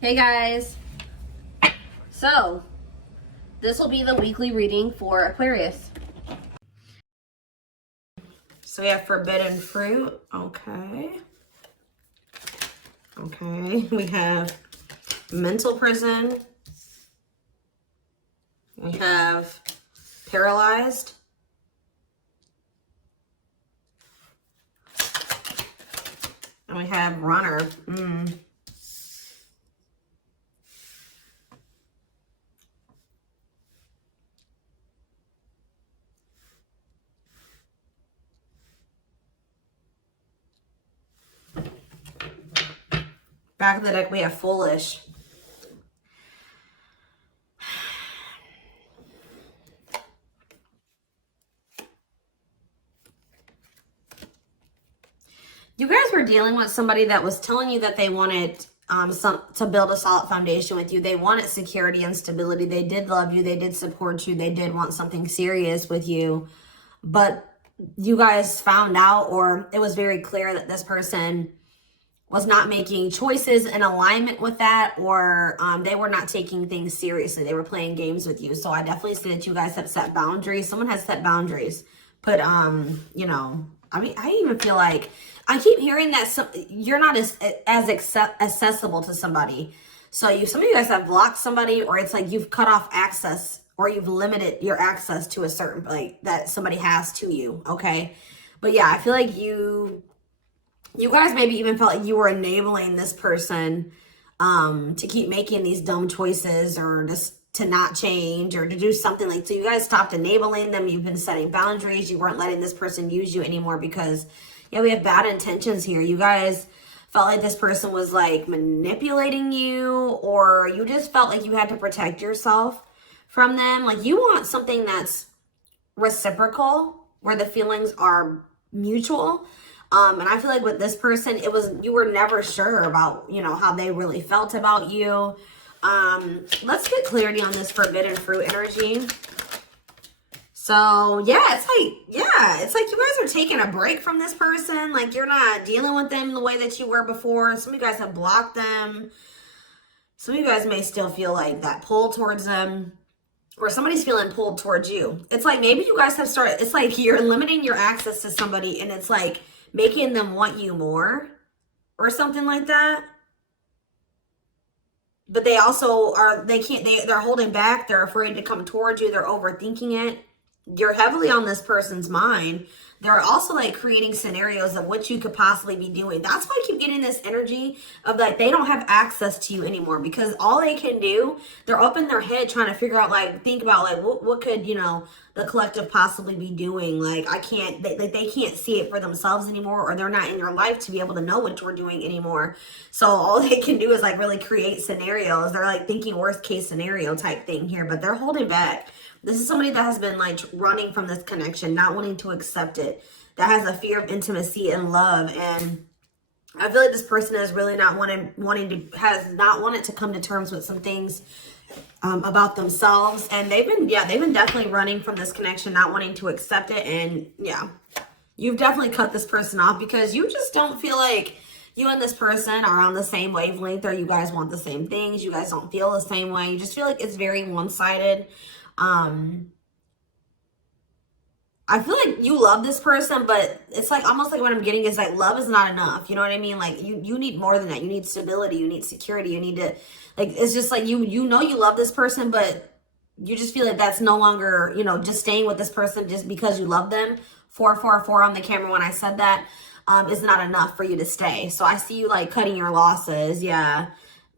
Hey guys, so this will be the weekly reading for Aquarius. So we have forbidden fruit. Okay. We have mental prison. We have paralyzed. And we have runner. Back of the deck, we have foolish. You guys were dealing with somebody that was telling you that they wanted to build a solid foundation with you. They wanted security and stability. They did love you. They did support you. They did want something serious with you. But you guys found out, or it was very clear that this person was not making choices in alignment with that, or they were not taking things seriously. They were playing games with you. So I definitely see that you guys have set boundaries. Someone has set boundaries. But, you know, I mean, I even feel like I keep hearing that you're not as accessible to somebody. So some of you guys have blocked somebody, or it's like you've cut off access, or you've limited your access to a certain, like, that somebody has to you, okay? But yeah, I feel like you guys maybe even felt like you were enabling this person to keep making these dumb choices, or just to not change, or to do something like, so you guys stopped enabling them. You've been setting boundaries. You weren't letting this person use you anymore because, yeah, we have bad intentions here. You guys felt like this person was like manipulating you, or you just felt like you had to protect yourself from them. Like you want something that's reciprocal, where the feelings are mutual. And I feel like with this person, you were never sure about, you know, how they really felt about you. Let's get clarity on this forbidden fruit energy. So yeah, it's like you guys are taking a break from this person. Like you're not dealing with them the way that you were before. Some of you guys have blocked them. Some of you guys may still feel like that pull towards them, or somebody's feeling pulled towards you. It's like maybe you guys have started, it's like you're limiting your access to somebody, and it's like making them want you more or something like that. But they also are, they're holding back. They're afraid to come towards you. They're overthinking it. You're heavily on this person's mind. They're also like creating scenarios of what you could possibly be doing. That's why I keep getting this energy of like they don't have access to you anymore, because all they can do, they're up in their head trying to figure out, like, think about like what could, you know, the collective possibly be doing. Like they can't see it for themselves anymore, or they're not in your life to be able to know what you're doing anymore. So all they can do is like really create scenarios. They're like thinking worst case scenario type thing here, but they're holding back. This is somebody that has been like running from this connection, not wanting to accept it, that has a fear of intimacy and love. And I feel like this person is really not has not wanted to come to terms with some things about themselves. And they've been definitely running from this connection, not wanting to accept it. And yeah, you've definitely cut this person off because you just don't feel like you and this person are on the same wavelength, or you guys want the same things. You guys don't feel the same way. You just feel like it's very one-sided. I feel like you love this person, but it's like almost like what I'm getting is like love is not enough. You know what I mean? Like you need more than that. You need stability. You need security. You need to, like, it's just like you know you love this person, but you just feel like that's no longer, you know, just staying with this person just because you love them. 444 on the camera when I said that is not enough for you to stay. So I see you like cutting your losses. Yeah.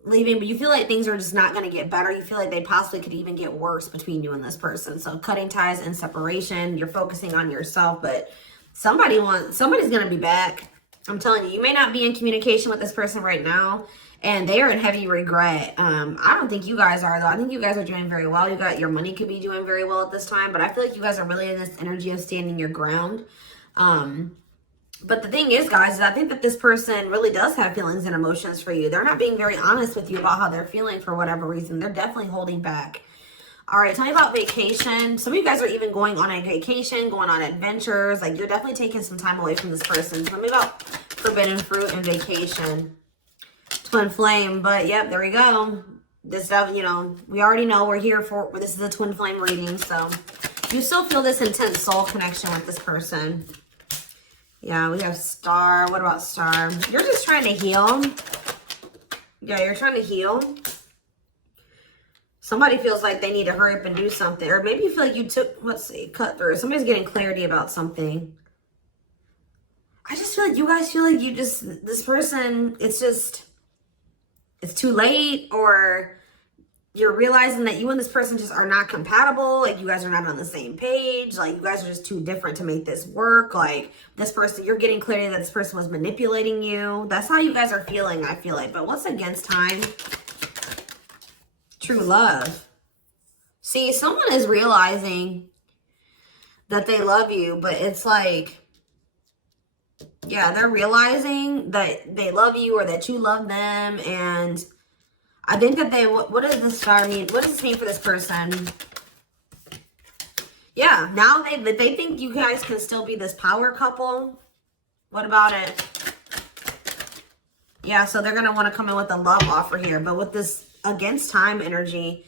Leaving, but you feel like things are just not going to get better. You feel like they possibly could even get worse between you and this person. So cutting ties and separation. You're focusing on yourself, but somebody's going to be back. I'm telling you, you may not be in communication with this person right now, and they are in heavy regret. I don't think you guys are, though. I think you guys are doing very well. Your money could be doing very well at this time, but I feel like you guys are really in this energy of standing your ground. But the thing is, guys, is I think that this person really does have feelings and emotions for you. They're not being very honest with you about how they're feeling for whatever reason. They're definitely holding back. All right, tell me about vacation. Some of you guys are even going on a vacation, going on adventures. Like, you're definitely taking some time away from this person. Tell me about forbidden fruit and vacation. Twin flame. But yep, there we go. This stuff, you know, we already know we're here for, this is a twin flame reading. So you still feel this intense soul connection with this person. Yeah, we have Star. What about Star? You're just trying to heal. Yeah, you're trying to heal. Somebody feels like they need to hurry up and do something. Or maybe you feel like you took, let's see, cut through. Somebody's getting clarity about something. I just feel like you guys feel like you just, this person, it's just, it's too late, or you're realizing that you and this person just are not compatible. Like, you guys are not on the same page. Like, you guys are just too different to make this work. Like, this person, you're getting clarity that this person was manipulating you. That's how you guys are feeling, I feel like. But what's against time? True love. See, someone is realizing that they love you, but it's like, yeah, they're realizing that they love you or that you love them. And I think that they, what does this star mean? What does this mean for this person? Yeah, now they think you guys can still be this power couple. What about it? Yeah, so they're going to want to come in with a love offer here. But with this against time energy,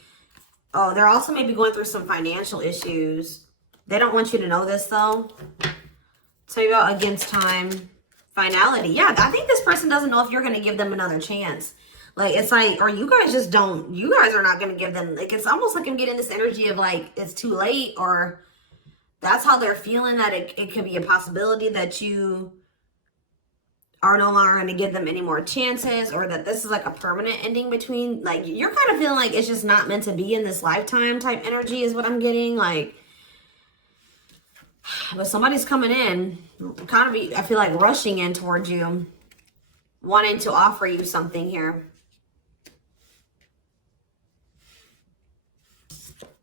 oh, they're also maybe going through some financial issues. They don't want you to know this, though. So you go against time, finality. Yeah, I think this person doesn't know if you're going to give them another chance. Like, it's like, or you guys just don't, you guys are not going to give them, like, it's almost like I'm getting this energy of like, it's too late, or that's how they're feeling, that it could be a possibility that you are no longer going to give them any more chances, or that this is like a permanent ending between, like, you're kind of feeling like it's just not meant to be in this lifetime type energy is what I'm getting. Like, but somebody's coming in, kind of, I feel like rushing in towards you, wanting to offer you something here.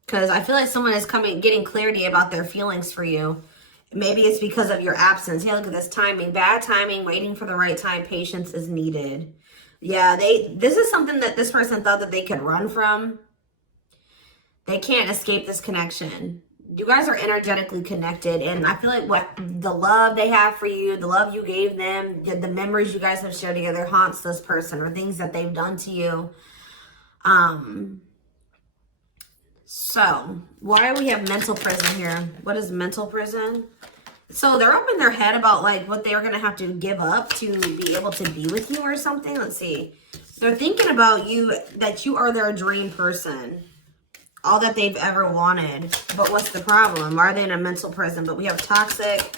Because I feel like someone is getting clarity about their feelings for you. Maybe it's because of your absence. Yeah, look at this timing. Bad timing, waiting for the right time. Patience is needed. Yeah, this is something that this person thought that they could run from. They can't escape this connection. You guys are energetically connected, and I feel like what the love they have for you, the love you gave them, the memories you guys have shared together haunts this person, or things that they've done to you. So why do we have mental prison here? What is mental prison? So they're up in their head about like what they're going to have to give up to be able to be with you or something. Let's see. They're thinking about you, that you are their dream person. All that they've ever wanted. But what's the problem? Why are they in a mental prison? But we have toxic.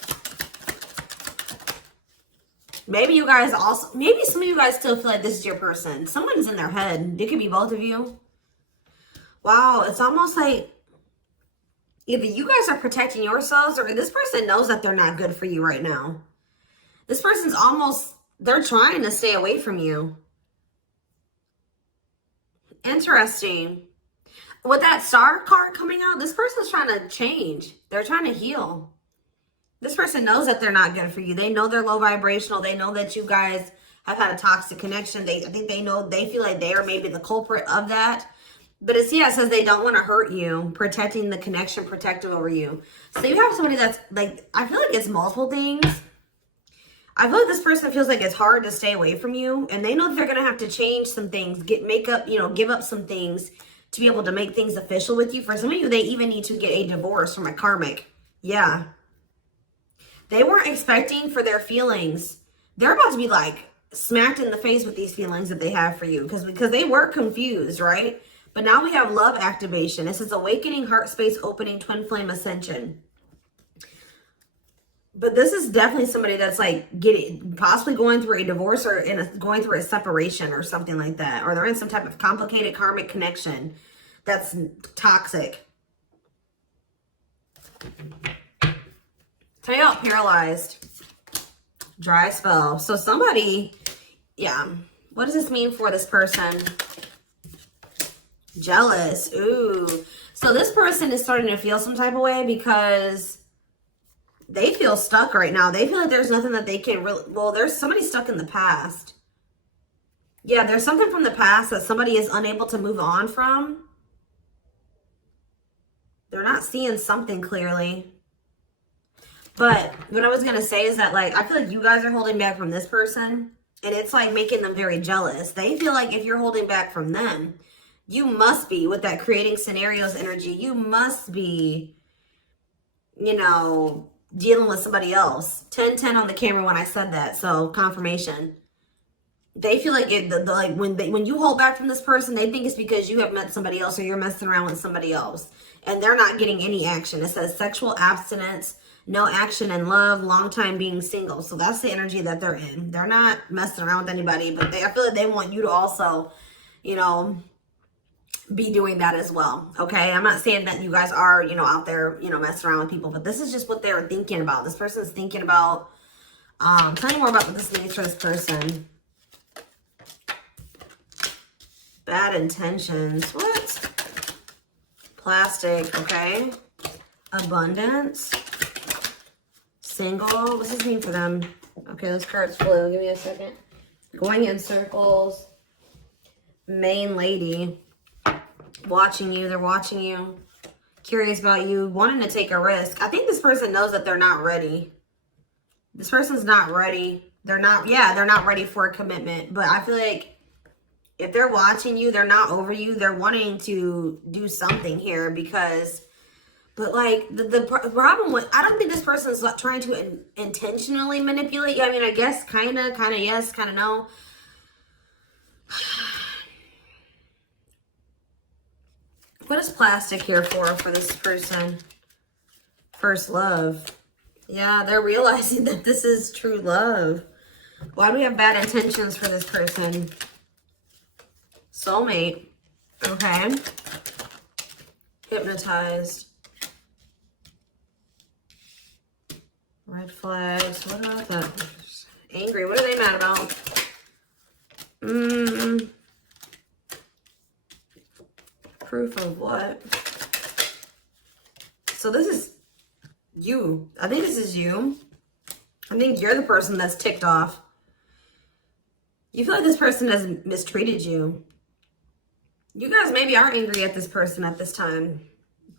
Maybe you guys also, maybe some of you guys still feel like this is your person. Someone's in their head. It could be both of you. Wow, it's almost like either you guys are protecting yourselves, or this person knows that they're not good for you right now. This person's almost, they're trying to stay away from you. Interesting. With that star card coming out, this person's trying to change. They're trying to heal. This person knows that they're not good for you. They know they're low vibrational. They know that you guys have had a toxic connection. I think they know, they feel like they are maybe the culprit of that. But it's, yeah, it says they don't want to hurt you, protecting the connection, protective over you. So you have somebody that's like, I feel like it's multiple things. I feel like this person feels like it's hard to stay away from you, and they know that they're going to have to change some things, give up some things to be able to make things official with you. For some of you, they even need to get a divorce from a karmic. Yeah. They weren't expecting for their feelings. They're about to be like smacked in the face with these feelings that they have for you, because they were confused, right? But now we have love activation. This is awakening, heart space opening, twin flame ascension. But this is definitely somebody that's like possibly going through a divorce, or going through a separation or something like that. Or they're in some type of complicated karmic connection that's toxic. Tell you how paralyzed. Dry spell. So somebody, yeah. What does this mean for this person? Jealous. Ooh. So this person is starting to feel some type of way because they feel stuck right now. They feel like there's nothing that they can really, well, there's somebody stuck in the past. Yeah, there's something from the past that somebody is unable to move on from. They're not seeing something clearly. But what I was going to say is that, like, I feel like you guys are holding back from this person. And it's like making them very jealous. They feel like if you're holding back from them, you must be, with that creating scenarios energy, you must be, you know, dealing with somebody else. 10-10 on the camera when I said that. So confirmation. They feel like like when you hold back from this person, they think it's because you have met somebody else or you're messing around with somebody else. And they're not getting any action. It says sexual abstinence, no action in love, long time being single. So that's the energy that they're in. They're not messing around with anybody, but I feel like they want you to also, you know, be doing that as well. Okay, I'm not saying that you guys are, you know, out there, you know, messing around with people, but this is just what they're thinking about. This person's thinking about. Tell me more about what this means for this person. Bad intentions. What? Plastic. Okay. Abundance. Single. What's this mean for them? Okay, those cards flew. Give me a second. Going in circles. Main lady. Watching you. They're watching you. Curious about you. Wanting to take a risk. I think this person knows that they're not ready. This person's not ready. They're not, yeah, they're not ready for a commitment. But I feel like if they're watching you, they're not over you. They're wanting to do something here because, but like the problem with, I don't think this person's trying to intentionally manipulate you. I mean, I guess kind of yes, kind of no. What is plastic here for this person? First love. Yeah, they're realizing that this is true love. Why do we have bad intentions for this person? Soulmate. Okay. Hypnotized. Red flags. What about that? Angry. What are they mad about? Proof of what? So this is you. I think this is you. I think you're the person that's ticked off. You feel like this person has mistreated you. You guys maybe are angry at this person at this time.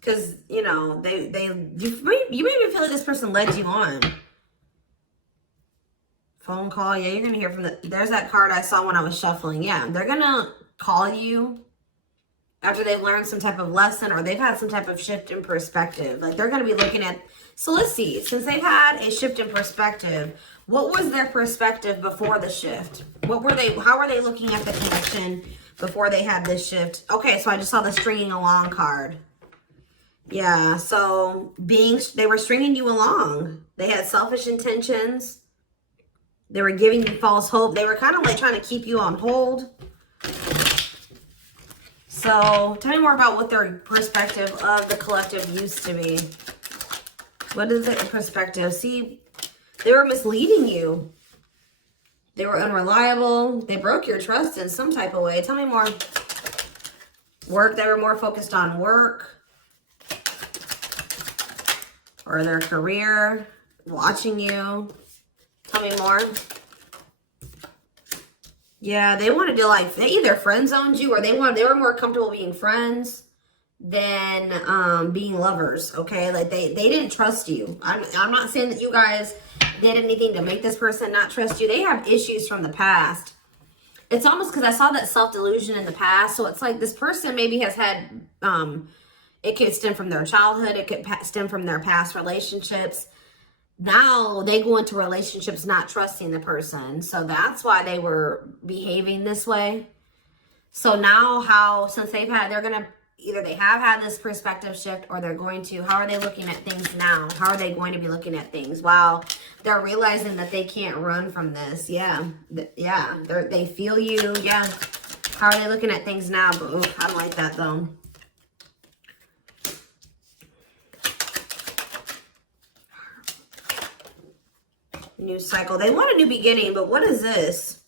Because, you know, you maybe feel like this person led you on. Phone call. Yeah, you're going to hear from there's that card I saw when I was shuffling. Yeah, they're going to call you after they've learned some type of lesson or they've had some type of shift in perspective. Like they're going to be looking at, so let's see, since they've had a shift in perspective, what was their perspective before the shift? How were they looking at the connection before they had this shift? Okay, so I just saw the stringing along card. Yeah, so they were stringing you along. They had selfish intentions. They were giving you false hope. They were kind of like trying to keep you on hold. So tell me more about what their perspective of the collective used to be. What is their perspective? See, they were misleading you. They were unreliable. They broke your trust in some type of way. Tell me more. Work. They were more focused on work or their career. Watching you. Tell me more. Yeah, they wanted to like, they either friend zoned you or they were more comfortable being friends than being lovers, okay? Like they didn't trust you. I'm not saying that you guys did anything to make this person not trust you. They have issues from the past. It's almost because I saw that self-delusion in the past. So it's like this person maybe has had, it could stem from their childhood. It could stem from their past relationships. Now they go into relationships not trusting the person. So that's why they were behaving this way. So now since they're going to, either they have had this perspective shift or they're going to, how are they looking at things now? How are they going to be looking at things? Wow. They're realizing that they can't run from this. Yeah. Yeah. They feel you. Yeah. How are they looking at things now? But I don't like that though. New cycle. They want a new beginning, but what is this?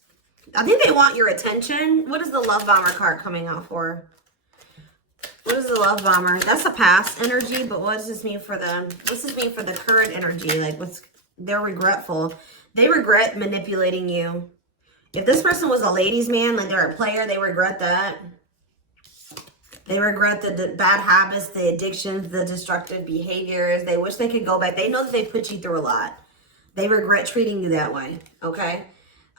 I think they want your attention. What is the love bomber card coming out for? What is the love bomber? That's a past energy, but what does this mean for them? What's this mean for the current energy? Like they're regretful. They regret manipulating you. If this person was a ladies' man, like they're a player, they regret that. They regret the bad habits, the addictions, the destructive behaviors. They wish they could go back. They know that they put you through a lot. They regret treating you that way, okay?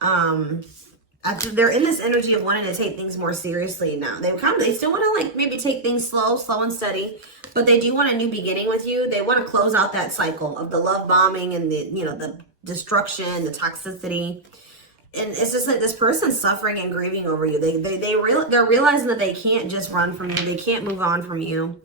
They're in this energy of wanting to take things more seriously now. They still want to like maybe take things slow and steady, but they do want a new beginning with you. They want to close out that cycle of the love bombing and the, you know, the destruction, the toxicity. And it's just like this person's suffering and grieving over you. They're realizing that they can't just run from you. They can't move on from you.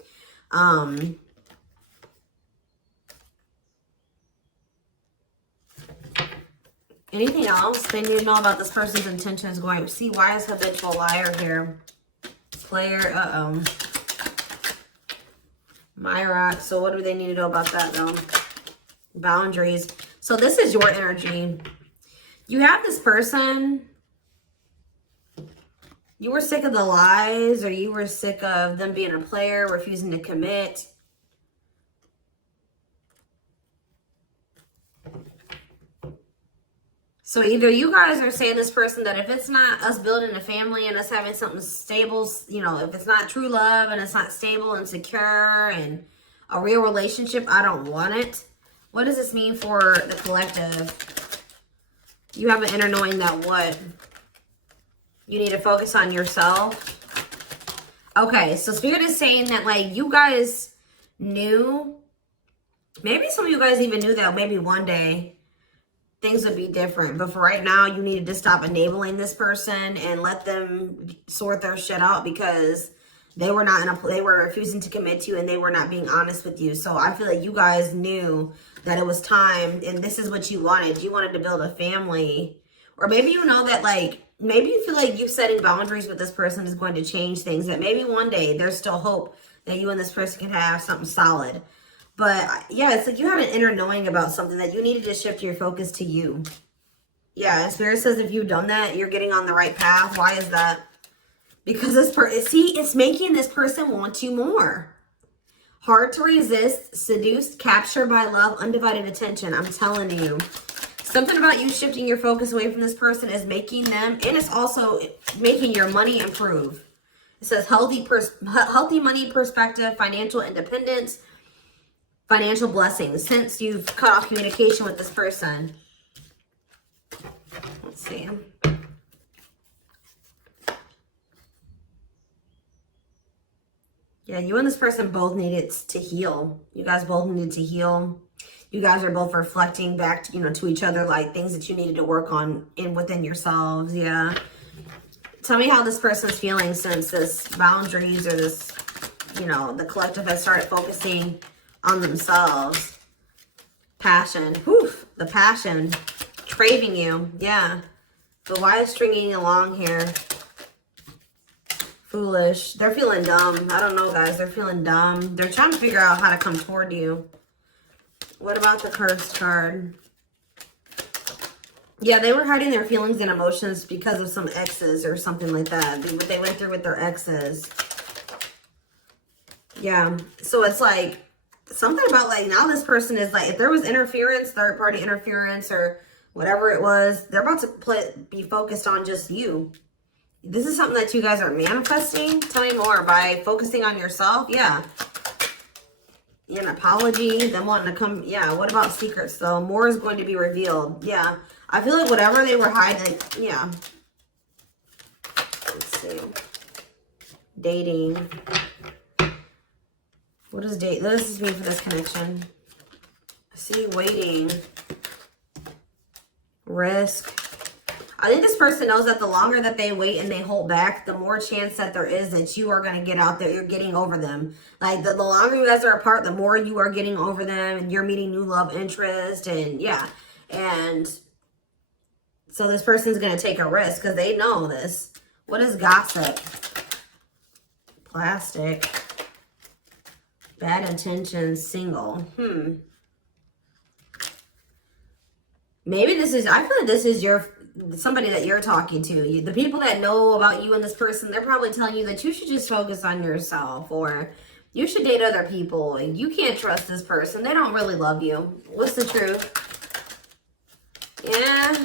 Anything else they need to know about this person's intentions going? See, why is habitual liar here? Player, Myra. So what do they need to know about that though? Boundaries. So this is your energy. You have this person. You were sick of the lies, or you were sick of them being a player, refusing to commit. So either you guys are saying this person that if it's not us building a family and us having something stable, you know, if it's not true love and it's not stable and secure and a real relationship, I don't want it. What does this mean for the collective? You have an inner knowing that what? You need to focus on yourself. Okay, so Spirit is saying that like you guys knew, maybe some of you guys even knew that maybe one day things would be different. But for right now, you needed to stop enabling this person and let them sort their shit out because they were not they were refusing to commit to you and they were not being honest with you. So I feel like you guys knew that it was time and this is what you wanted. You wanted to build a family. Or maybe you know that like, maybe you feel like you setting boundaries with this person is going to change things. That maybe one day there's still hope that you and this person can have something solid. But yeah, it's like you had an inner knowing about something that you needed to shift your focus to you. Yeah, and Spirit says if you've done that, you're getting on the right path. Why is that? Because this person, see, it's making this person want you more. Hard to resist, seduced, captured by love, undivided attention. I'm telling you. Something about you shifting your focus away from this person is making them, and it's also making your money improve. It says healthy money perspective, financial independence, financial blessings since you've cut off communication with this person. Let's see. Yeah, you and this person both needed to heal. You guys both needed to heal. You guys are both reflecting back to, you know, to each other, like things that you needed to work on within yourselves. Yeah. Tell me how this person's feeling since this boundaries or this, you know, the collective has started focusing on themselves. Passion. Whew, the passion. Craving you. Yeah. But why is stringing along here? Foolish. They're feeling dumb. I don't know, guys. They're feeling dumb. They're trying to figure out how to come toward you. What about the cursed card? Yeah, they were hiding their feelings and emotions because of some exes or something like that. What they went through with their exes. Yeah. So it's like something about like now this person is like, if there was interference, third party interference or whatever it was, they're about to be focused on just you. This is something that you guys are manifesting. Tell me more. By focusing on yourself. Yeah. An apology, them wanting to come. Yeah, what about secrets though? More is going to be revealed. Yeah, I feel like whatever they were hiding, yeah. Let's see. Dating. What does date? What does this mean for this connection? See, waiting. Risk. I think this person knows that the longer that they wait and they hold back, the more chance that there is that you are going to get out there. You're getting over them. Like the longer you guys are apart, the more you are getting over them and you're meeting new love interest. And yeah. And so this person's going to take a risk because they know this. What is gossip? Plastic. Bad intentions. Single. Maybe this is, I feel like this is somebody that you're talking to. The people that know about you and this person, they're probably telling you that you should just focus on yourself or you should date other people. You can't trust this person. They don't really love you. What's the truth? Yeah.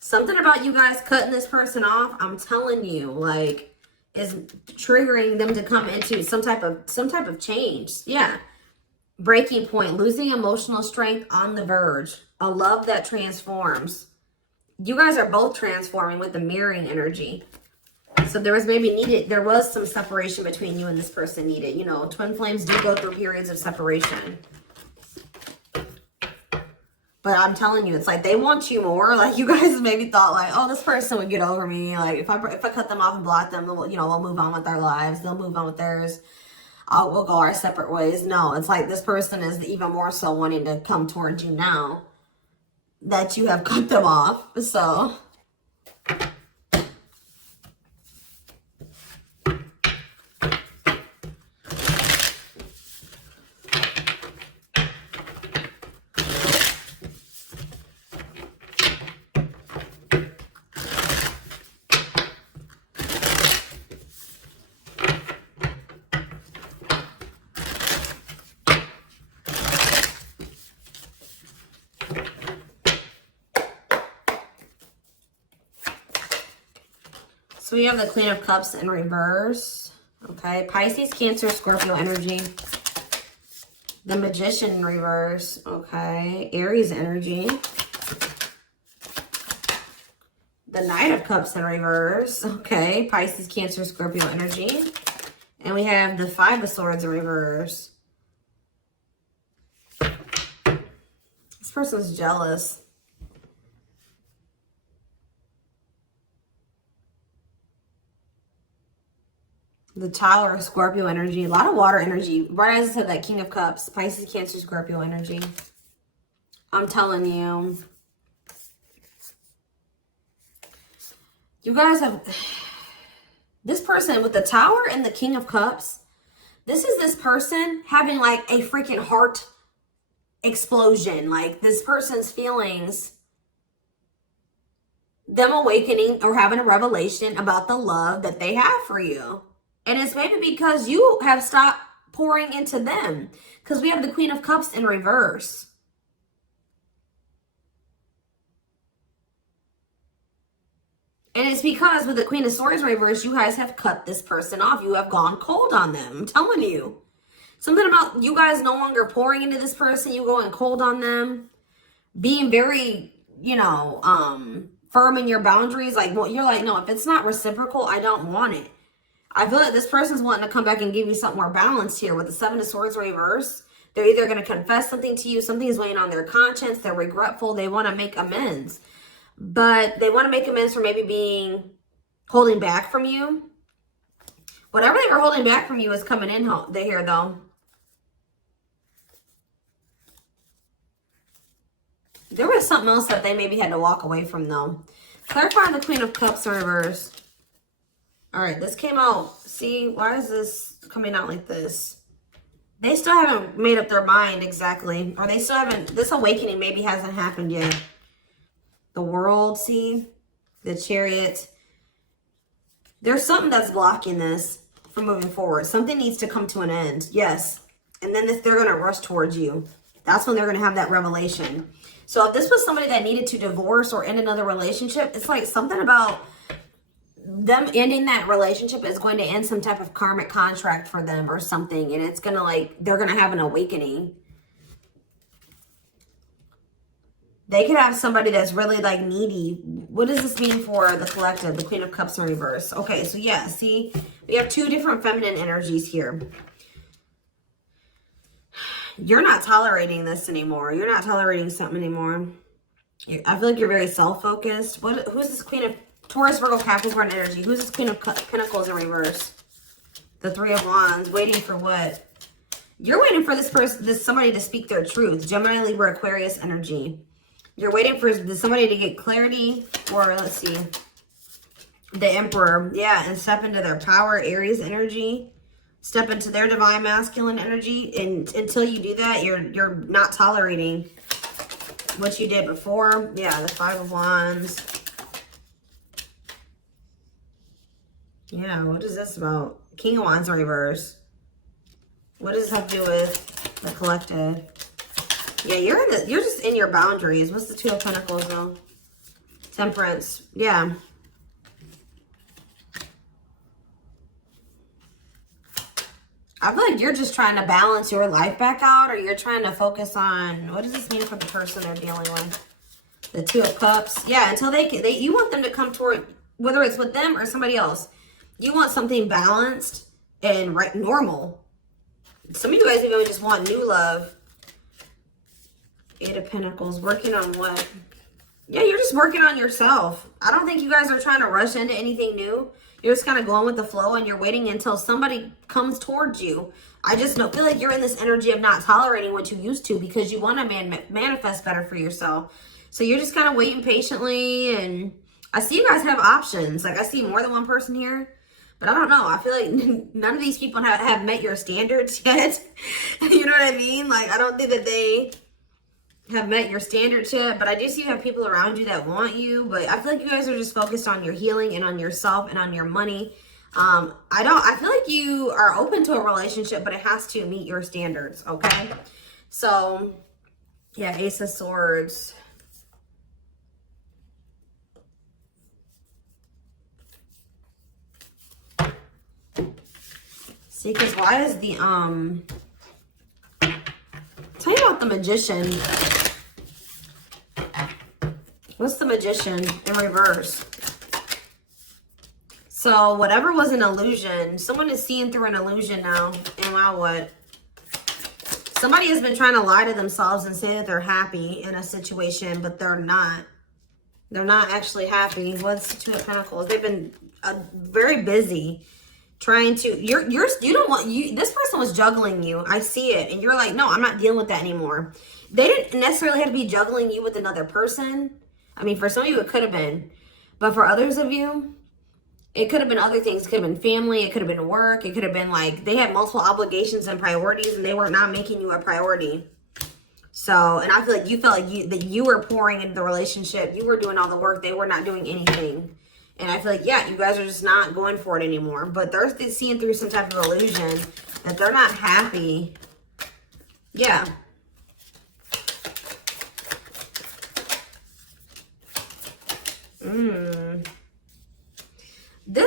Something about you guys cutting this person off, I'm telling you, like, is triggering them to come into some type of change. Yeah. Breaking point, losing emotional strength on the verge, a love that transforms. You guys are both transforming with the mirroring energy. So there was some separation between you and this person needed. You know, twin flames do go through periods of separation. But I'm telling you, it's like they want you more. Like you guys maybe thought like, oh, this person would get over me. Like if I cut them off and block them, you know, we'll move on with our lives. They'll move on with theirs. We'll go our separate ways. No, it's like this person is even more so wanting to come towards you now that you have cut them off. So So we have the Queen of Cups in reverse. Okay. Pisces, Cancer, Scorpio energy. The Magician in reverse. Okay. Aries energy. The Knight of Cups in reverse. Okay. Pisces, Cancer, Scorpio energy. And we have the Five of Swords in reverse. This person's jealous. The Tower of Scorpio energy. A lot of water energy. Right as I said, that King of Cups. Pisces, Cancer, Scorpio energy. I'm telling you. You guys have... This person with the Tower and the King of Cups. This is this person having like a freaking heart explosion. Like this person's feelings. Them awakening or having a revelation about the love that they have for you. And it's maybe because you have stopped pouring into them. Because we have the Queen of Cups in reverse. And it's because with the Queen of Swords in reverse, you guys have cut this person off. You have gone cold on them. I'm telling you. Something about you guys no longer pouring into this person. You going cold on them. Being very, you know, firm in your boundaries. Like, well, you're like, no, if it's not reciprocal, I don't want it. I feel like this person's wanting to come back and give you something more balanced here with the Seven of Swords reverse. They're either going to confess something to you, something is weighing on their conscience, they're regretful, they want to make amends. But they want to make amends for maybe holding back from you. Whatever they were holding back from you is coming in here though. There was something else that they maybe had to walk away from though. Clarifying the Queen of Cups in reverse. All right, this came out. See, why is this coming out like this? They still haven't made up their mind exactly. Or they still haven't, this awakening maybe hasn't happened yet. The World, see? The Chariot. There's something that's blocking this from moving forward. Something needs to come to an end. Yes. And then they're going to rush towards you. That's when they're going to have that revelation. So if this was somebody that needed to divorce or end another relationship, it's like something about them ending that relationship is going to end some type of karmic contract for them or something. And it's going to like, they're going to have an awakening. They could have somebody that's really like needy. What does this mean for the collective? The Queen of Cups in reverse. Okay, so yeah, see, we have two different feminine energies here. You're not tolerating this anymore. You're not tolerating something anymore. I feel like you're very self-focused. Who's this Queen of Taurus, Virgo, Capricorn energy? Who's this Queen of Pentacles in reverse? The Three of Wands. Waiting for what? You're waiting for somebody to speak their truth. Gemini, Libra, Aquarius energy. You're waiting for somebody to get clarity, or let's see, the Emperor. Yeah, and step into their power, Aries energy. Step into their divine masculine energy. And until you do that, you're not tolerating what you did before. Yeah, the Five of Wands. Yeah, what is this about? King of Wands in reverse. What does this have to do with the collective? Yeah, you're just in your boundaries. What's the Two of Pentacles though? Temperance. Yeah. I feel like you're just trying to balance your life back out, or you're trying to focus on, what does this mean for the person they're dealing with? The Two of Cups. Yeah, until you want them to come toward, whether it's with them or somebody else. You want something balanced and normal. Some of you guys even just want new love. Eight of Pentacles. Working on what? Yeah, you're just working on yourself. I don't think you guys are trying to rush into anything new. You're just kind of going with the flow and you're waiting until somebody comes towards you. I just feel like you're in this energy of not tolerating what you used to because you want to manifest better for yourself. So you're just kind of waiting patiently. And I see you guys have options. Like I see more than one person here. But I don't know. I feel like none of these people have met your standards yet. You know what I mean? Like I don't think that they have met your standards yet, but I do see you have people around you that want you, but I feel like you guys are just focused on your healing and on yourself and on your money. I feel like you are open to a relationship, but it has to meet your standards, okay? So, yeah, Ace of Swords. See, because why is the, tell me about the Magician. What's the Magician in reverse? So whatever was an illusion, someone is seeing through an illusion now. And now what? Somebody has been trying to lie to themselves and say that they're happy in a situation, but they're not. They're not actually happy. What's the Two of Pentacles? They've been very busy trying to, this person was juggling you. I see it. And you're like, no, I'm not dealing with that anymore. They didn't necessarily have to be juggling you with another person. I mean, for some of you, it could have been. But for others of you, it could have been other things. It could have been family. It could have been work. It could have been like they had multiple obligations and priorities and they were not making you a priority. So, and I feel like you felt like that you were pouring into the relationship. You were doing all the work. They were not doing anything. And I feel like, yeah, you guys are just not going for it anymore. But they're seeing through some type of illusion that they're not happy. Yeah.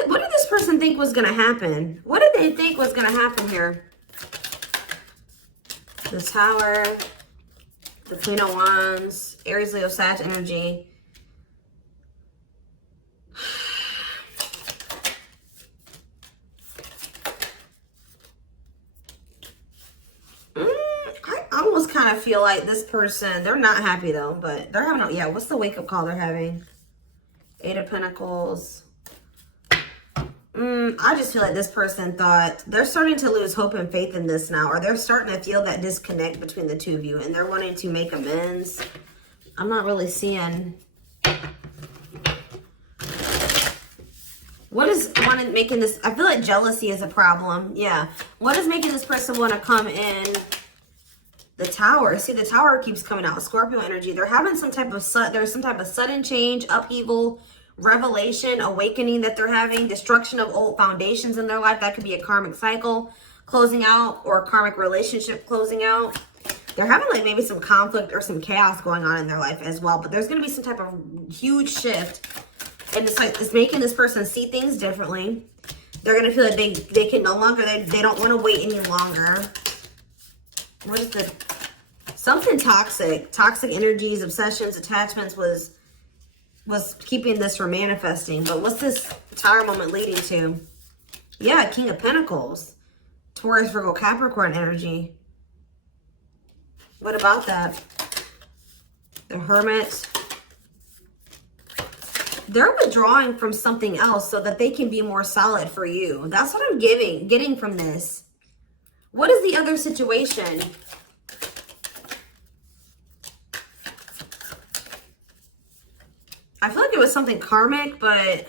What did this person think was going to happen? What did they think was going to happen here? The Tower, the Queen of Wands, Aries, Leo, Sag energy. I almost kind of feel like this person, they're not happy though, but they're having, yeah, what's the wake-up call they're having? Eight of Pentacles. I just feel like this person thought they're starting to lose hope and faith in this now, or they're starting to feel that disconnect between the two of you and they're wanting to make amends. I'm not really seeing. What is making this? I feel like jealousy is a problem. Yeah. What is making this person want to come in? The Tower. See, the Tower keeps coming out. Scorpio energy. They're having some type of sudden change, upheaval, revelation, awakening that they're having, destruction of old foundations in their life. That could be a karmic cycle closing out or a karmic relationship closing out. They're having like maybe some conflict or some chaos going on in their life as well. But there's going to be some type of huge shift. And it's like, it's making this person see things differently. They're going to feel like they can no longer, they don't want to wait any longer. What is the, something toxic energies, obsessions, attachments was keeping this from manifesting. But what's this Tower moment leading to? Yeah, King of Pentacles. Taurus, Virgo, Capricorn energy. What about that? The Hermit. They're withdrawing from something else so that they can be more solid for you. That's what I'm getting from this. What is the other situation? I feel like it was something karmic, but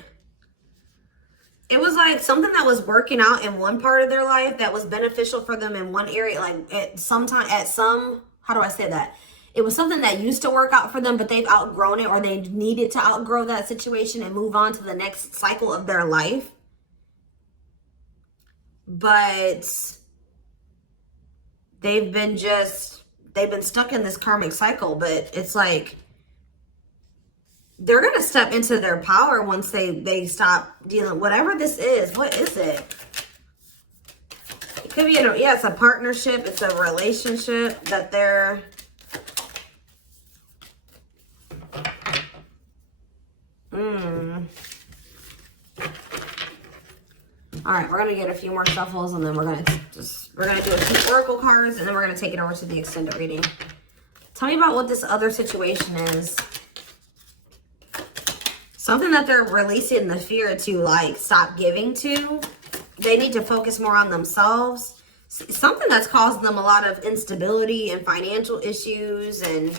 it was like something that was working out in one part of their life that was beneficial for them in one area. Like how do I say that? It was something that used to work out for them, but they've outgrown it, or they needed to outgrow that situation and move on to the next cycle of their life. But they've been stuck in this karmic cycle. But it's like they're going to step into their power once they stop dealing, whatever this is. What is it? It could be, yeah, it's a partnership. It's a relationship that they're, All right, we're gonna get a few more shuffles, and then we're gonna do a few oracle cards, and then we're gonna take it over to the extended reading. Tell me about what this other situation is. Something that they're releasing the fear to, like, stop giving to. They need to focus more on themselves. Something that's causing them a lot of instability and financial issues, and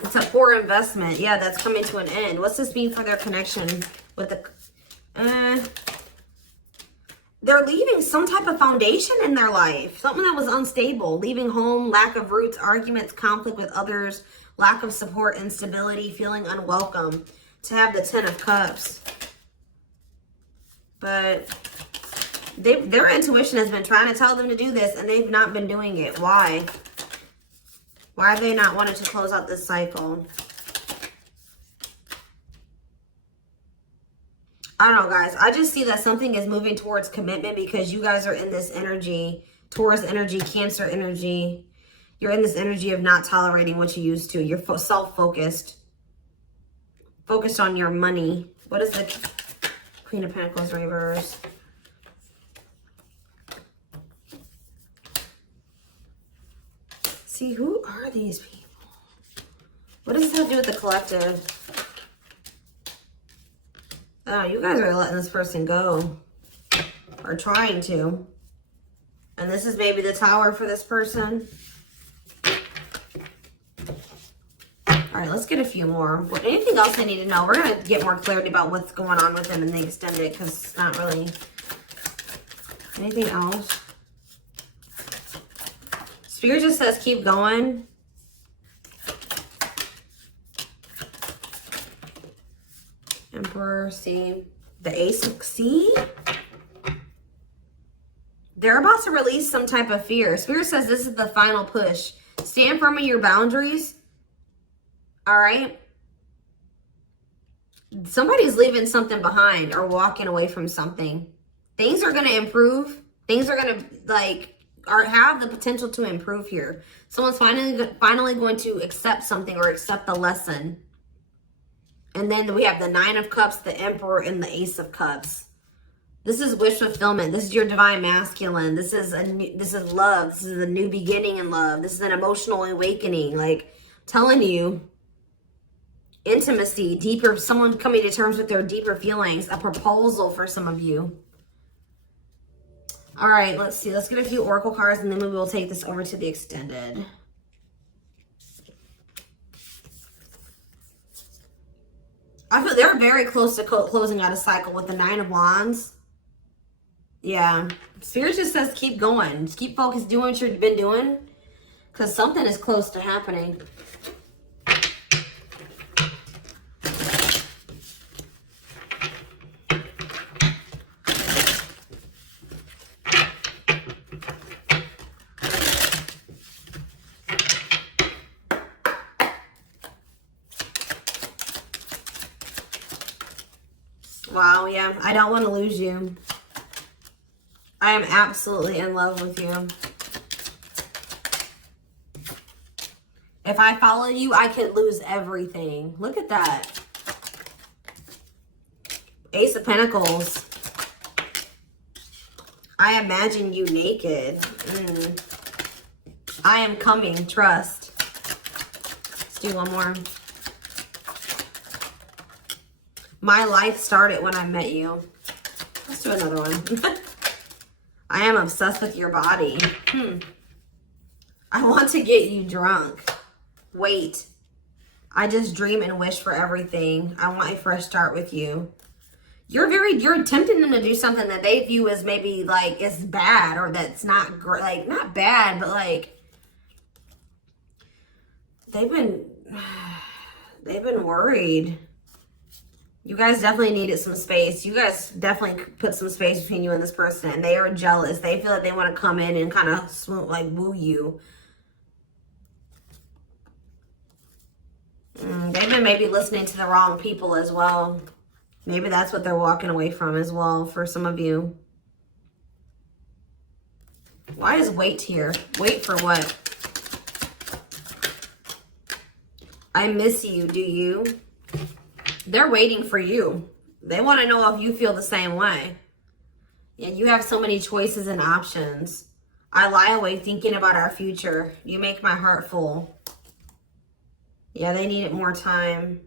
it's a poor investment. Yeah, that's coming to an end. What's this mean for their connection with the... They're leaving some type of foundation in their life. Something that was unstable. Leaving home, lack of roots, arguments, conflict with others, lack of support, instability, feeling unwelcome. To have the 10 of Cups. But their intuition has been trying to tell them to do this, and they've not been doing it. Why? Why have they not wanted to close out this cycle? I don't know, guys. I just see that something is moving towards commitment because you guys are in this energy, Taurus energy, Cancer energy. You're in this energy of not tolerating what you used to. You're self-focused. Focused on your money. What is the Queen of Pentacles reverse? See, who are these people? What does this have to do with the collective? Oh, you guys are letting this person go. Or trying to. And this is maybe the Tower for this person. All right, let's get a few more. Anything else I need to know? We're going to get more clarity about what's going on with them in the extended because it's not really anything else. Spirit just says keep going. Emperor, see? The Ace of... See? They're about to release some type of fear. Spirit says this is the final push. Stand firm in your boundaries. All right? Somebody's leaving something behind or walking away from something. Things are going to improve. Things are going to, like, have the potential to improve here. Someone's finally going to accept something or accept the lesson. And then we have the Nine of Cups, the Emperor, and the Ace of Cups. This is wish fulfillment. This is your divine masculine. This is love. This is a new beginning in love. This is an emotional awakening. Like, telling you, intimacy, deeper, someone coming to terms with their deeper feelings, a proposal for some of you. All right, let's see. Let's get a few oracle cards, and then we will take this over to the extended. I feel they're very close to closing out a cycle with the Nine of Wands. Yeah. Spirit just says keep going. Just keep focused, doing what you've been doing. Because something is close to happening. Wow, yeah. I don't want to lose you. I am absolutely in love with you. If I follow you, I could lose everything. Look at that. Ace of Pentacles. I imagine you naked. I am coming. Trust. Let's do one more. My life started when I met you. Let's do another one. I am obsessed with your body. I want to get you drunk. Wait. I just dream and wish for everything. I want a fresh start with you. You're tempting them to do something that they view as maybe like is bad or that's not great. Like, not bad, but like they've been worried. You guys definitely needed some space. You guys definitely put some space between you and this person. And they are jealous. They feel like they want to come in and kind of swoon, like woo you. They've been maybe listening to the wrong people as well. Maybe that's what they're walking away from as well for some of you. Why is wait here? Wait for what? I miss you. Do you? They're waiting for you. They want to know if you feel the same way. Yeah, you have so many choices and options. I lie awake thinking about our future. You make my heart full. Yeah, they needed more time.